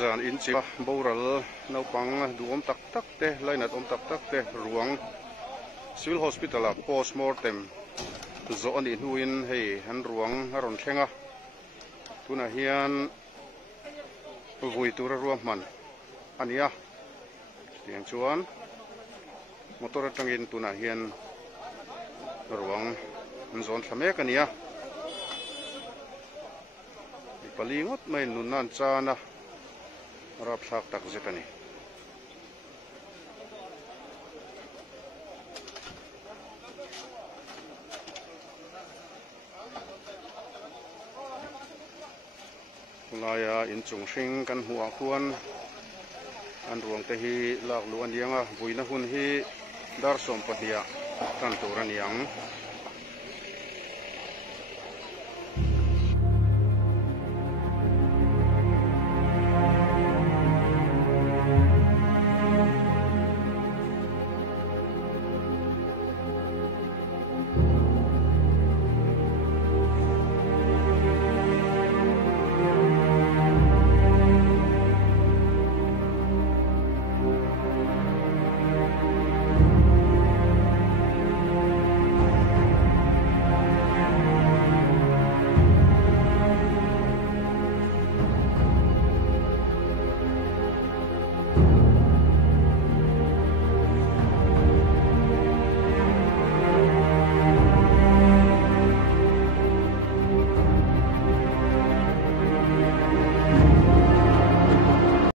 zan in chi boral no pang duom tak tak te lainat om tak tak te ruang civil hospital a postmortem zo ani nuin hei han ruang haron thlenga tuna hian vui tura ruam man ania tiang chuan motor atangin tuna hian ruang zon thlamek ania palingot mai nunan chana rap thak tak zetani laya in chung hring kan hua khuan an ruang te hi lak luan yanga buina hun hi dar som pahia kan tur aniang